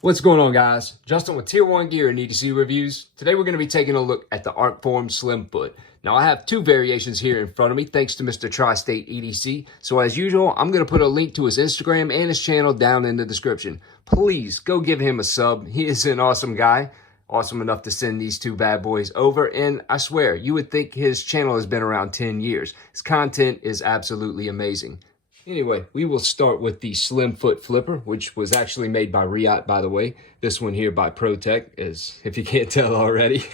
What's going on, guys? Justin with Tier 1 Gear and EDC Reviews. Today we're going to be taking a look at the Arcform Slimfoot. Now I have two variations here in front of me thanks to Mr. Tri-State EDC. So as usual, I'm going to put a link to his Instagram and his channel down in the description. Please go give him a sub. He is an awesome guy. Awesome enough to send these two bad boys over. And I swear, you would think his channel has been around 10 years. His content is absolutely amazing. Anyway, we will start with the Slimfoot Flipper, which was actually made by Riot, by the way. This one here by Protech, as if you can't tell already.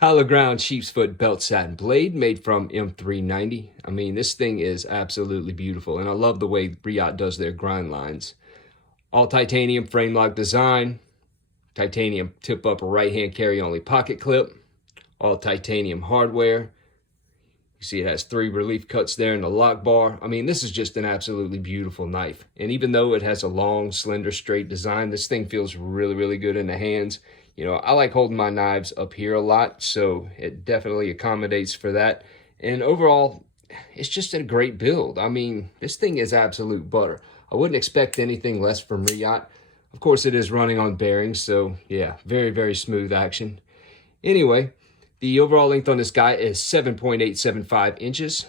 Hollow ground sheepsfoot belt satin blade made from M390. I mean, this thing is absolutely beautiful, and I love the way Riot does their grind lines. All titanium frame lock design, titanium tip-up right-hand carry-only pocket clip, all titanium hardware. You see it has 3 relief cuts there in the lock bar. I mean, this is just an absolutely beautiful knife. And even though it has a long, slender, straight design, this thing feels really, really good in the hands. You know, I like holding my knives up here a lot, so it definitely accommodates for that. And overall, it's just a great build. I mean, this thing is absolute butter. I wouldn't expect anything less from Riot. Of course, it is running on bearings, so yeah, very, very smooth action. Anyway, the overall length on this guy is 7.875 inches.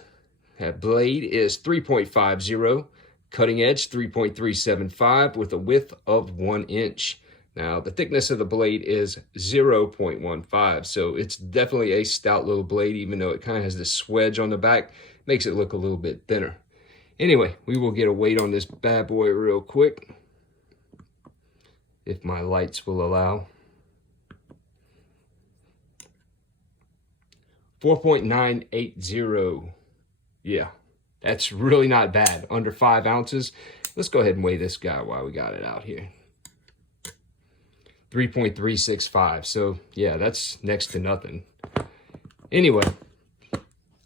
That blade is 3.50. Cutting edge 3.375 with a width of 1 inch. Now, the thickness of the blade is 0.15, so it's definitely a stout little blade, even though it kind of has this swedge on the back. Makes it look a little bit thinner. Anyway, we will get a weight on this bad boy real quick, if my lights will allow. 4.980. Yeah, that's really not bad. Under 5 ounces. Let's go ahead and weigh this guy while we got it out here. 3.365. So yeah, that's next to nothing. Anyway,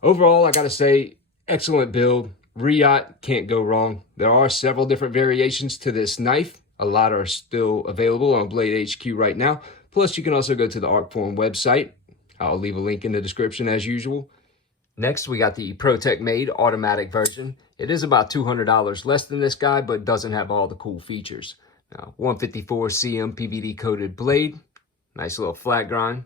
overall, I gotta say, excellent build. Riot, can't go wrong. There are several different variations to this knife. A lot are still available on Blade HQ right now. Plus, you can also go to the Arcform website. I'll leave a link in the description as usual. Next, we got the Protech made automatic version. It is about $200 less than this guy, but doesn't have all the cool features. Now, 154 cm PVD coated blade, nice little flat grind,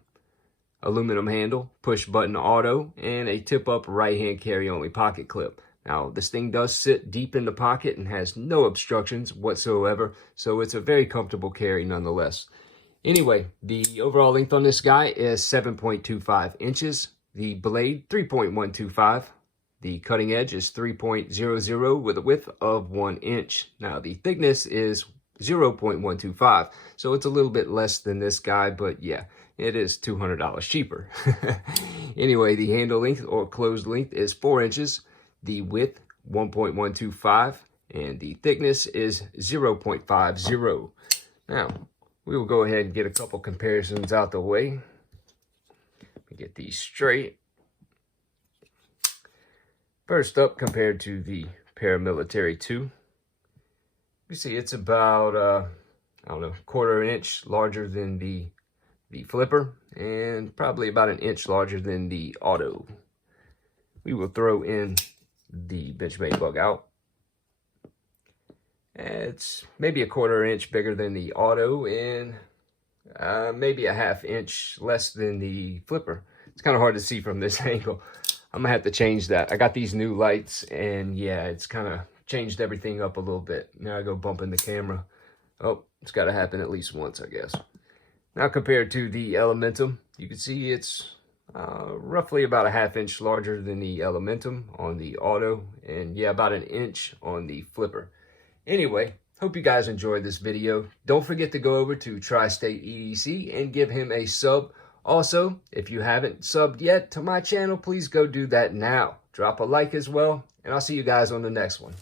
aluminum handle, push button auto, and a tip up right hand carry only pocket clip. Now, this thing does sit deep in the pocket and has no obstructions whatsoever, so it's a very comfortable carry nonetheless. Anyway, the overall length on this guy is 7.25 inches. The blade, 3.125. The cutting edge is 3.00 with a width of 1 inch. Now, the thickness is 0.125, so it's a little bit less than this guy, but yeah, it is $200 cheaper. Anyway, the handle length or closed length is 4 inches. The width, 1.125, and the thickness is 0.50. Now, we will go ahead and get a couple comparisons out the way. Let me get these straight. First up, compared to the Paramilitary 2, you see it's about, I don't know, 1/4 inch larger than the Flipper, and probably about 1 inch larger than the Auto. We will throw in the Benchmade bug out. It's maybe 1/4 inch bigger than the Auto and maybe a 1/2 inch less than the Flipper. It's kind of hard to see from this angle. I'm gonna have to change that. I got these new lights and yeah, it's kind of changed everything up a little bit. Now I go bumping the camera. Oh, it's got to happen at least once, I guess. Now compared to the Elementum, you can see it's roughly about a 1/2 inch larger than the Elementum on the Auto, and yeah, about 1 inch on the Flipper. Anyway, hope you guys enjoyed this video. Don't forget to go over to Tri-State EDC and give him a sub. Also, if you haven't subbed yet to my channel, please go do that now. Drop a like as well, and I'll see you guys on the next one.